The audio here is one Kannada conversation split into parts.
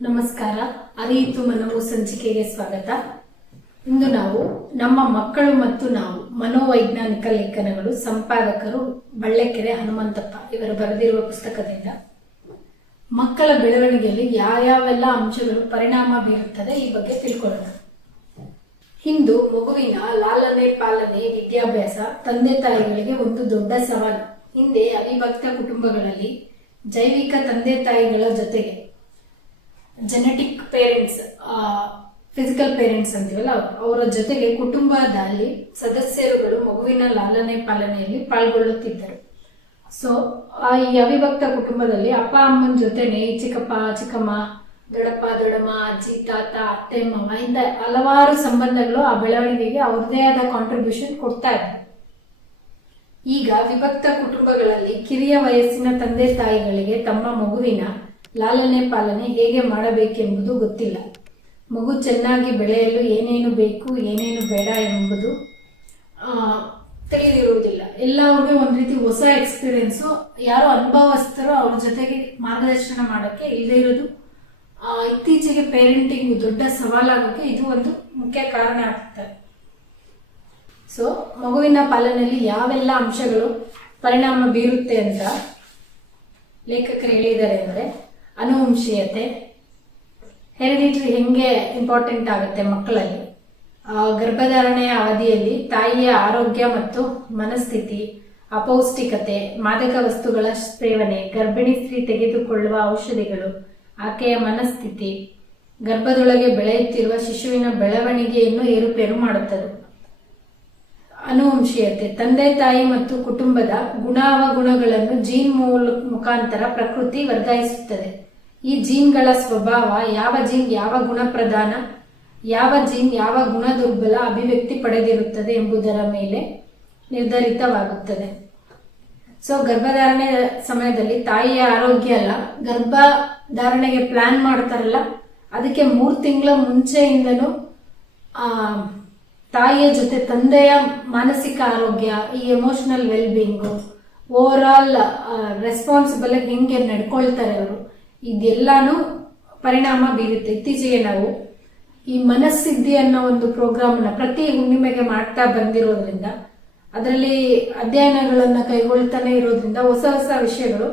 ನಮಸ್ಕಾರ. ಅರಿಯಿತು ಮನವು ಸಂಚಿಕೆಗೆ ಸ್ವಾಗತ. ಇಂದು ನಾವು ನಮ್ಮ ಮಕ್ಕಳು ಮತ್ತು ನಾವು ಮನೋವೈಜ್ಞಾನಿಕ ಲೇಖನಗಳು, ಸಂಪಾದಕರು ಬಳ್ಳೆಕೆರೆ ಹನುಮಂತಪ್ಪ ಇವರು ಬರೆದಿರುವ ಪುಸ್ತಕದಿಂದ ಮಕ್ಕಳ ಬೆಳವಣಿಗೆಯಲ್ಲಿ ಯಾವ್ಯಾವೆಲ್ಲ ಅಂಶಗಳು ಪರಿಣಾಮ ಬೀರುತ್ತದೆ ಈ ಬಗ್ಗೆ ತಿಳ್ಕೊಳ್ಳೋಣ. ಇಂದು ಮಗುವಿನ ಲಾಲನೆ, ಪಾಲನೆ, ವಿದ್ಯಾಭ್ಯಾಸ ತಂದೆ ತಾಯಿಗಳಿಗೆ ಒಂದು ದೊಡ್ಡ ಸವಾಲು. ಹಿಂದೆ ಅವಿಭಕ್ತ ಕುಟುಂಬಗಳಲ್ಲಿ ಜೈವಿಕ ತಂದೆ ತಾಯಿಗಳ ಜೊತೆಗೆ ಜೆನೆಟಿಕ್ ಪೇರೆಂಟ್ಸ್, ಫಿಸಿಕಲ್ ಪೇರೆಂಟ್ಸ್ ಅಂತೀವಲ್ಲ, ಅವರ ಜೊತೆಗೆ ಕುಟುಂಬದಲ್ಲಿ ಸದಸ್ಯರುಗಳು ಮಗುವಿನ ಲಾಲನೆ ಪಾಲನೆಯಲ್ಲಿ ಪಾಲ್ಗೊಳ್ಳುತ್ತಿದ್ದರು. ಸೊ ಈ ಅವಿಭಕ್ತ ಕುಟುಂಬದಲ್ಲಿ ಅಪ್ಪ ಅಮ್ಮನ ಜೊತೆನೆ ಚಿಕ್ಕಪ್ಪ ಚಿಕ್ಕಮ್ಮ, ದೊಡ್ಡಪ್ಪ ದೊಡ್ಡಮ್ಮ, ಅಜ್ಜಿ ತಾತ, ಅತ್ತೆ ಮಾವ ಇಂದ ಹಲವಾರು ಸಂಬಂಧಗಳು ಆ ಬೆಳವಣಿಗೆಗೆ ಅವ್ರದೇ ಆದ ಕಾಂಟ್ರಿಬ್ಯೂಷನ್ ಕೊಡ್ತಾ ಇದ್ರು. ಈಗ ವಿಭಕ್ತ ಕುಟುಂಬಗಳಲ್ಲಿ ಕಿರಿಯ ವಯಸ್ಸಿನ ತಂದೆ ತಾಯಿಗಳಿಗೆ ತಮ್ಮ ಮಗುವಿನ ಲಾಲನೆ ಪಾಲನೆ ಹೇಗೆ ಮಾಡಬೇಕೆಂಬುದು ಗೊತ್ತಿಲ್ಲ. ಮಗು ಚೆನ್ನಾಗಿ ಬೆಳೆಯಲು ಏನೇನು ಬೇಕು, ಏನೇನು ಬೇಡ ಎಂಬುದು ತಿಳಿದಿರುವುದಿಲ್ಲ. ಎಲ್ಲರಿಗೂ ಒಂದು ರೀತಿ ಹೊಸ ಎಕ್ಸ್ಪೀರಿಯನ್ಸು. ಯಾರೋ ಅನುಭವಸ್ಥರು ಅವ್ರ ಜೊತೆಗೆ ಮಾರ್ಗದರ್ಶನ ಮಾಡೋಕ್ಕೆ ಇಲ್ಲದೆ ಇರೋದು ಇತ್ತೀಚೆಗೆ ಪೇರೆಂಟಿಂಗ್ ದೊಡ್ಡ ಸವಾಲಾಗೋಕ್ಕೆ ಇದು ಒಂದು ಮುಖ್ಯ ಕಾರಣ ಆಗ್ತದೆ. ಸೊ ಮಗುವಿನ ಪಾಲನೆಯಲ್ಲಿ ಯಾವೆಲ್ಲ ಅಂಶಗಳು ಪರಿಣಾಮ ಬೀರುತ್ತೆ ಅಂತ ಲೇಖಕರು ಹೇಳಿದ್ದಾರೆ ಅಂದರೆ, ಅನುವಂಶೀಯತೆ, ಹೆರಿಡಿಟರಿ ಹೆಂಗೆ ಇಂಪಾರ್ಟೆಂಟ್ ಆಗುತ್ತೆ ಮಕ್ಕಳಲ್ಲಿ, ಗರ್ಭಧಾರಣೆಯ ಅವಧಿಯಲ್ಲಿ ತಾಯಿಯ ಆರೋಗ್ಯ ಮತ್ತು ಮನಸ್ಥಿತಿ, ಅಪೌಷ್ಟಿಕತೆ, ಮಾದಕ ವಸ್ತುಗಳ ಸೇವನೆ, ಗರ್ಭಿಣಿ ಸ್ತ್ರೀ ತೆಗೆದುಕೊಳ್ಳುವ ಔಷಧಿಗಳು, ಆಕೆಯ ಮನಸ್ಥಿತಿ, ಗರ್ಭದೊಳಗೆ ಬೆಳೆಯುತ್ತಿರುವ ಶಿಶುವಿನ ಬೆಳವಣಿಗೆಯನ್ನು ಏರುಪೇರು ಮಾಡುತ್ತದೆ. ಅನುವಂಶೀಯತೆ, ತಂದೆ ತಾಯಿ ಮತ್ತು ಕುಟುಂಬದ ಗುಣಾವಗುಣಗಳನ್ನು ಜೀನ್ ಮುಖಾಂತರ ಪ್ರಕೃತಿ ವರ್ಗಾಯಿಸುತ್ತದೆ. ಈ ಜೀನ್ಗಳ ಸ್ವಭಾವ, ಯಾವ ಜೀನ್ ಯಾವ ಗುಣ ಪ್ರಧಾನ, ಯಾವ ಜೀನ್ ಯಾವ ಗುಣ ದುರ್ಬಲ ಅಭಿವ್ಯಕ್ತಿ ಪಡೆದಿರುತ್ತದೆ ಎಂಬುದರ ಮೇಲೆ ನಿರ್ಧರಿತವಾಗುತ್ತದೆ. ಸೊ ಗರ್ಭಧಾರಣೆ ಸಮಯದಲ್ಲಿ ತಾಯಿಯ ಆರೋಗ್ಯ ಅಲ್ಲ, ಗರ್ಭಧಾರಣೆಗೆ ಪ್ಲಾನ್ ಮಾಡ್ತಾರಲ್ಲ ಅದಕ್ಕೆ 3 ತಿಂಗಳ ಮುಂಚೆಯಿಂದನೂ ತಾಯಿಯ ಜೊತೆ ತಂದೆಯ ಮಾನಸಿಕ ಆರೋಗ್ಯ, ಈ ಎಮೋಷನಲ್ ವೆಲ್ಬೀಯಿಂಗು, ಓವರ್ ಆಲ್ ರೆಸ್ಪಾನ್ಸಿಬಲ್ ಆಗಿ ಹೆಂಗೆ ನಡ್ಕೊಳ್ತಾರೆ ಅವರು, ಇದೆಲ್ಲಾನು ಪರಿಣಾಮ ಬೀರುತ್ತೆ. ಇತ್ತೀಚೆಗೆ ನಾವು ಈ ಮನಸ್ಸಿದ್ಧಿ ಅನ್ನೋ ಒಂದು ಪ್ರೋಗ್ರಾಮ್ನ ಪ್ರತಿ ಹುಣ್ಣಿಮೆಗೆ ಮಾಡ್ತಾ ಬಂದಿರೋದ್ರಿಂದ, ಅದರಲ್ಲಿ ಅಧ್ಯಯನಗಳನ್ನು ಕೈಗೊಳ್ತಾನೆ ಇರೋದ್ರಿಂದ ಹೊಸ ಹೊಸ ವಿಷಯಗಳು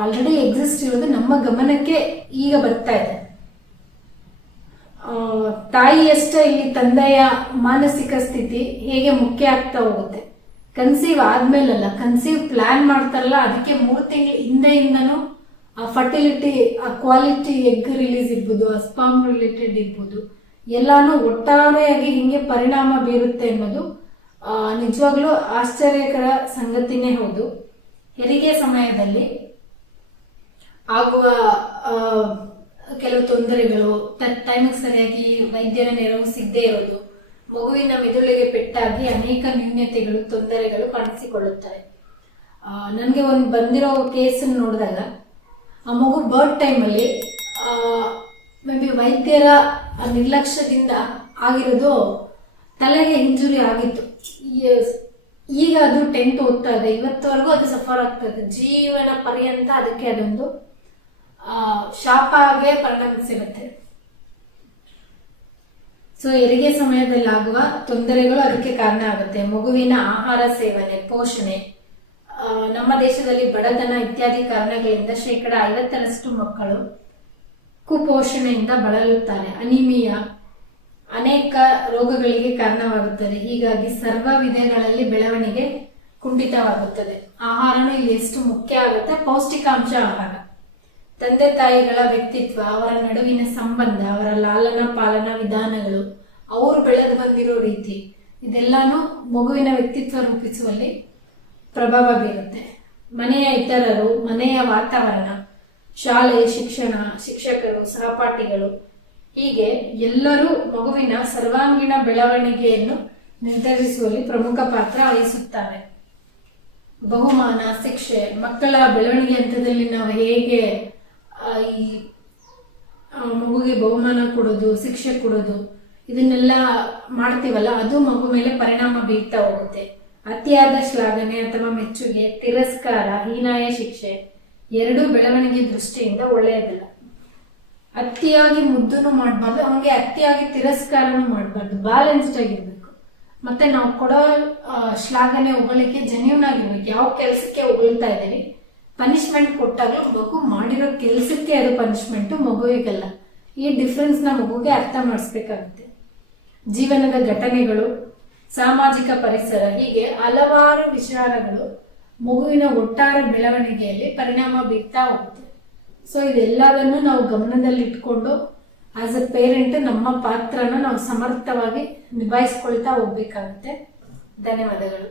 ಆಲ್ರೆಡಿ ಎಕ್ಸಿಸ್ಟ್ ಇರೋದು ನಮ್ಮ ಗಮನಕ್ಕೆ ಈಗ ಬರ್ತಾ ಇದೆ. ತಾಯಿಯಷ್ಟೇ ಇಲ್ಲಿ ತಂದೆಯ ಮಾನಸಿಕ ಸ್ಥಿತಿ ಹೇಗೆ ಮುಖ್ಯ ಆಗ್ತಾ ಹೋಗುತ್ತೆ. ಕನ್ಸೀವ್ ಆದ್ಮೇಲಲ್ಲ, ಕನ್ಸೀವ್ ಪ್ಲಾನ್ ಮಾಡ್ತಾರಲ್ಲ ಅದಕ್ಕೆ 3 ತಿಂಗಳ ಹಿಂದೆಯಿಂದನೂ ಆ ಫರ್ಟಿಲಿಟಿ, ಆ ಕ್ವಾಲಿಟಿ ಎಗ್ ರಿಲೀಸ್ ಇರ್ಬೋದು, ಆ ಸ್ಪರ್ಮ್ ರಿಲೇಟೆಡ್ ಇರ್ಬೋದು, ಎಲ್ಲಾನು ಒಟ್ಟಾರೆಯಾಗಿ ಹಿಂಗೆ ಪರಿಣಾಮ ಬೀರುತ್ತೆ ಅನ್ನೋದು ನಿಜವಾಗ್ಲೂ ಆಶ್ಚರ್ಯಕರ ಸಂಗತಿನೇ ಹೌದು. ಹೆರಿಗೆ ಸಮಯದಲ್ಲಿ ಆಗುವ ಕೆಲವು ತೊಂದರೆಗಳು, ಟೈಮಿಗೆ ಸರಿಯಾಗಿ ವೈದ್ಯರ ನೆರವು ಸಿಗದೆ ಇರೋದು, ಮಗುವಿನ ಮೆದುಳಿಗೆ ಪೆಟ್ಟಾಗಿ ಅನೇಕ ನ್ಯೂನ್ಯತೆಗಳು, ತೊಂದರೆಗಳು ಕಾಣಿಸಿಕೊಳ್ಳುತ್ತವೆ. ನನಗೆ ಒಂದು ಬಂದಿರೋ ಕೇಸನ್ನು ನೋಡಿದಾಗ ಆ ಮಗು ಬರ್ತ್ ಟೈಮಲ್ಲಿ ಮೇ ಬಿ ವೈದ್ಯರ ನಿರ್ಲಕ್ಷ್ಯದಿಂದ ಆಗಿರೋದು ತಲೆಗೆ ಇಂಜುರಿ ಆಗಿತ್ತು. ಈಗ ಅದು 10th ಓದ್ತಾ ಇದೆ, ಇವತ್ತವರೆಗೂ ಅದು ಸಫರ್ ಆಗ್ತದೆ. ಜೀವನ ಪರ್ಯಂತ ಅದಕ್ಕೆ ಅದೊಂದು ಶಾಪ ಆಗೇ ಪರಿಣಮಿಸಿರುತ್ತೆ. ಸೊ ಹೆರಿಗೆ ಸಮಯದಲ್ಲಿ ಆಗುವ ತೊಂದರೆಗಳು ಅದಕ್ಕೆ ಕಾರಣ ಆಗುತ್ತೆ. ಮಗುವಿನ ಆಹಾರ ಸೇವನೆ, ಪೋಷಣೆ, ನಮ್ಮ ದೇಶದಲ್ಲಿ ಬಡತನ ಇತ್ಯಾದಿ ಕಾರಣಗಳಿಂದ 50% ಮಕ್ಕಳು ಕುಪೋಷಣೆಯಿಂದ ಬಳಲುತ್ತಾರೆ. ಅನಿಮಿಯಾ ಅನೇಕ ರೋಗಗಳಿಗೆ ಕಾರಣವಾಗುತ್ತದೆ. ಹೀಗಾಗಿ ಸರ್ವ ವಿಧಗಳಲ್ಲಿ ಬೆಳವಣಿಗೆ ಕುಂಠಿತವಾಗುತ್ತದೆ. ಆಹಾರನೂ ಇಲ್ಲಿ ಎಷ್ಟು ಮುಖ್ಯ ಆಗುತ್ತೆ. ಪೌಷ್ಟಿಕಾಂಶ ಆಹಾರ, ತಂದೆ ತಾಯಿಗಳ ವ್ಯಕ್ತಿತ್ವ, ಅವರ ನಡುವಿನ ಸಂಬಂಧ, ಅವರ ಲಾಲನ ಪಾಲನಾ ವಿಧಾನಗಳು, ಅವರು ಬೆಳೆದು ಬಂದಿರೋ ರೀತಿ, ಇದೆಲ್ಲಾನು ಮಗುವಿನ ವ್ಯಕ್ತಿತ್ವ ರೂಪಿಸುವಲ್ಲಿ ಪ್ರಭಾವ ಬೀರುತ್ತೆ. ಮನೆಯ ಇತರರು, ಮನೆಯ ವಾತಾವರಣ, ಶಾಲೆ, ಶಿಕ್ಷಣ, ಶಿಕ್ಷಕರು, ಸಹಪಾಠಿಗಳು, ಹೀಗೆ ಎಲ್ಲರೂ ಮಗುವಿನ ಸರ್ವಾಂಗೀಣ ಬೆಳವಣಿಗೆಯನ್ನು ನಿರ್ಧರಿಸುವಲ್ಲಿ ಪ್ರಮುಖ ಪಾತ್ರ ವಹಿಸುತ್ತಾರೆ. ಬಹುಮಾನ, ಶಿಕ್ಷೆ, ಮಕ್ಕಳ ಬೆಳವಣಿಗೆ ಹಂತದಲ್ಲಿ ನಾವು ಹೇಗೆ ಈ ಮಗುಗೆ ಬಹುಮಾನ ಕೊಡೋದು, ಶಿಕ್ಷೆ ಕೊಡೋದು, ಇದನ್ನೆಲ್ಲ ಮಾಡ್ತೀವಲ್ಲ, ಅದು ಮಗು ಮೇಲೆ ಪರಿಣಾಮ ಬೀರ್ತಾ ಹೋಗುತ್ತೆ. ಅತಿಯಾದ ಶ್ಲಾಘನೆ ಅಥವಾ ಮೆಚ್ಚುಗೆ, ತಿರಸ್ಕಾರ, ಹೀನಾಯ ಶಿಕ್ಷೆ ಎರಡೂ ಬೆಳವಣಿಗೆ ದೃಷ್ಟಿಯಿಂದ ಒಳ್ಳೆಯದಲ್ಲ. ಅತಿಯಾಗಿ ಮುದ್ದನು ಮಾಡಬಾರ್ದು, ಹಂಗೆ ಅತಿಯಾಗಿ ತಿರಸ್ಕಾರನೂ ಮಾಡಬಾರ್ದು. ಬ್ಯಾಲೆನ್ಸ್ಡ್ ಆಗಿರ್ಬೇಕು. ಮತ್ತೆ ನಾವು ಕೊಡೋ ಶ್ಲಾಘನೆ ಹೊಗಳಿಕೆ ಜೆನ್ಯೂನ್ ಆಗಿರ್ಬೇಕು. ಯಾವ ಕೆಲಸಕ್ಕೆ ಹೊಗಳ್ತಾ ಇದ್ದೀವಿ, ಪನಿಷ್ಮೆಂಟ್ ಕೊಟ್ಟಾಗ ಮಗು ಮಾಡಿರೋ ಕೆಲಸಕ್ಕೆ ಅದು ಪನಿಷ್ಮೆಂಟ್, ಮಗುವಿಗಲ್ಲ. ಈ ಡಿಫ್ರೆನ್ಸ್ ನ ಮಗುಗೆ ಅರ್ಥ ಮಾಡಿಸ್ಬೇಕಾಗುತ್ತೆ. ಜೀವನದ ಘಟನೆಗಳು, ಸಾಮಾಜಿಕ ಪರಿಸರ, ಹೀಗೆ ಹಲವಾರು ವಿಚಾರಗಳು ಮಗುವಿನ ಒಟ್ಟಾರೆ ಬೆಳವಣಿಗೆಯಲ್ಲಿ ಪರಿಣಾಮ ಬೀರ್ತಾ ಹೋಗುತ್ತೆ. ಸೊ ಇದೆಲ್ಲದನ್ನು ನಾವು ಗಮನದಲ್ಲಿ ಇಟ್ಕೊಂಡು ಆಸ್ ಅ ಪೇರೆಂಟ್ ನಮ್ಮ ಪಾತ್ರನ ನಾವು ಸಮರ್ಥವಾಗಿ ನಿಭಾಯಿಸ್ಕೊಳ್ತಾ ಹೋಗ್ಬೇಕಾಗುತ್ತೆ. ಧನ್ಯವಾದಗಳು.